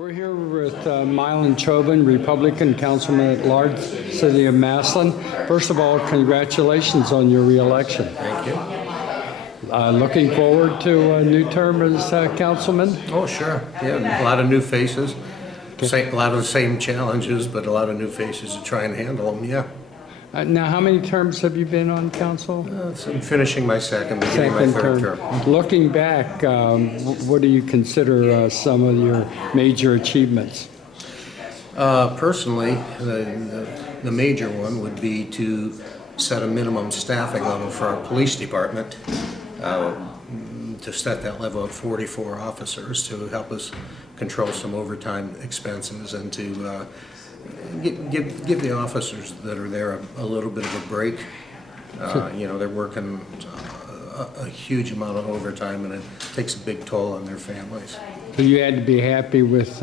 We're here with Milan Chovan, Republican Councilman at Large, City of Massillon. First of all, congratulations on your reelection. Thank you. Looking forward to a new term as Councilman? Oh, sure. Yeah, a lot of new faces. A lot of the same challenges, but a lot of new faces to try and handle them, yeah. Now, how many terms have you been on council? So I'm finishing my second, beginning my third term. Looking back, what do you consider some of your major achievements? Personally, the major one would be to set a minimum staffing level for our police department, to set that level at 44 officers to help us control some overtime expenses and to give the officers that are there a little bit of a break. You know, they're working a huge amount of overtime, and it takes a big toll on their families. So you had to be happy with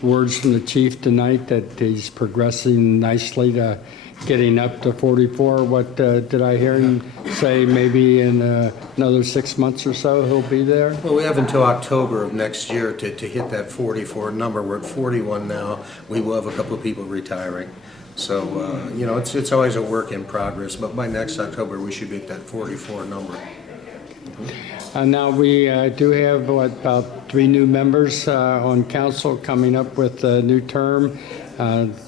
words from the chief tonight that he's progressing nicely to getting up to 44. What did I hear him say? Maybe in another 6 months or so he'll be there? Well, we have until October of next year to hit that 44 number. We're at 41 now. We will have a couple of people retiring. So, you know, it's always a work in progress, but by next October we should be at that 44 number. Now we do have about 3 new members on council coming up with a new term,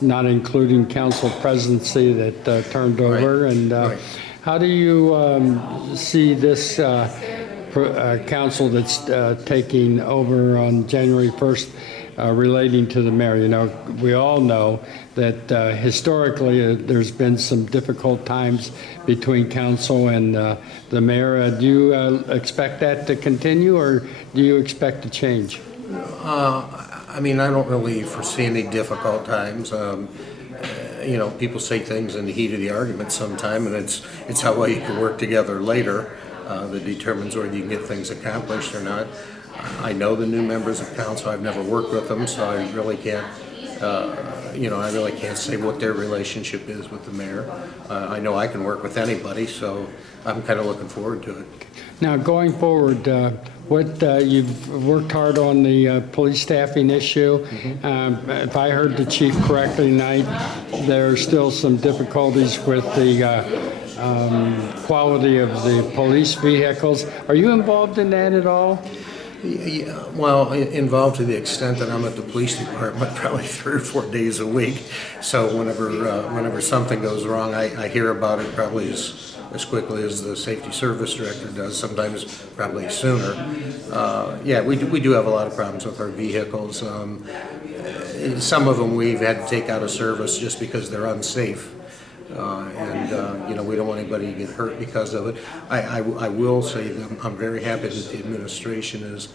not including council presidency that turned over. Right. And Right. how do you see this council that's taking over on January 1st relating to the mayor? You know, we all know that historically there's been some difficult times between council and the mayor. Do you expect that to continue, or do you expect a change? I mean, I don't really foresee any difficult times. You know, people say things in the heat of the argument sometime, and it's how well you can work together later that determines whether you can get things accomplished or not. I know the new members of council. I've never worked with them, so I really can't. You know, I really can't say what their relationship is with the mayor. I know I can work with anybody, so I'm kind of looking forward to it. Now, going forward, you've worked hard on the police staffing issue. If I heard the chief correctly tonight, there are still some difficulties with the quality of the police vehicles. Are you involved in that at all? Yeah, well, involved to the extent that I'm at the police department probably 3 or 4 days a week. So whenever something goes wrong, I hear about it probably as quickly as the safety service director does, sometimes probably sooner. Yeah, we do have a lot of problems with our vehicles. Some of them we've had to take out of service just because they're unsafe. You know, we don't want anybody to get hurt because of it. I will say that I'm very happy that the administration is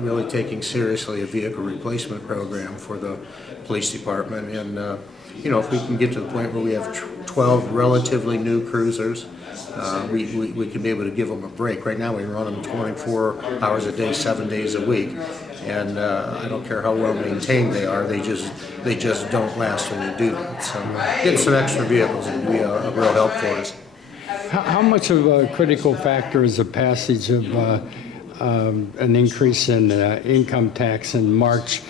really taking seriously a vehicle replacement program for the police department. And, you know, if we can get to the point where we have 12 relatively new cruisers, we can be able to give them a break. Right now we run them 24 hours a day, 7 days a week. And I don't care how well maintained they are, they just don't last when you do that. So getting some extra vehicles would be a real help for us. How much of a critical factor is the passage of an increase in income tax in March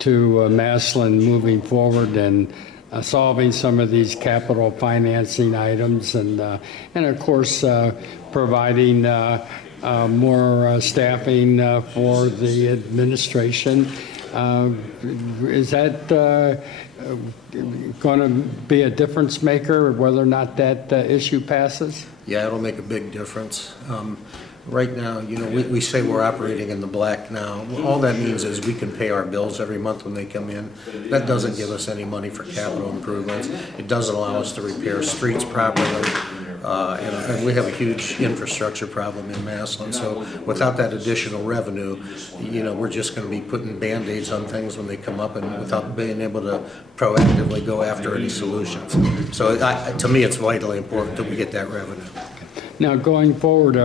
to Massillon moving forward and solving some of these capital financing items and of course providing more staffing for the administration? Is that going to be a difference maker, whether or not that issue passes? Yeah, it'll make a big difference. Right now, you know, we say we're operating in the black now. All that means is we can pay our bills every month when they come in. That doesn't give us any money for capital improvements. It doesn't allow us to repair streets properly. And we have a huge infrastructure problem in Massillon. So without that additional revenue, you know, we're just going to be putting Band-Aids on things when they come up and without being able to proactively go after any solutions. So to me, it's vitally important that we get that revenue. Now, going forward,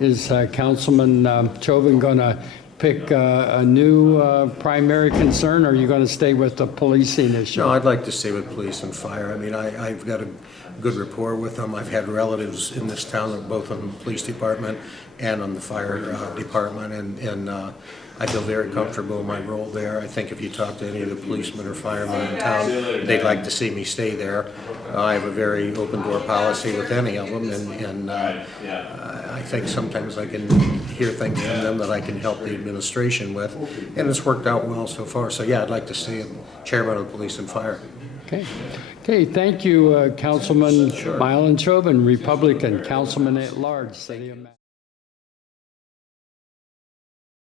is Councilman Chovan going to pick a new primary concern, or are you going to stay with the policing issue? No, I'd like to stay with police and fire. I mean, I've got good rapport with them. I've had relatives in this town, both on the police department and on the fire department, and I feel very comfortable in my role there. I think if you talk to any of the policemen or firemen in town, they'd like to see me stay there. I have a very open door policy with any of them, and I think sometimes I can hear things from them that I can help the administration with, and it's worked out well so far. So yeah, I'd like to stay chairman of the police and fire. Okay. Okay, thank you, Councilman Milan Chovan, Republican, Councilman at Large, City of Massillon.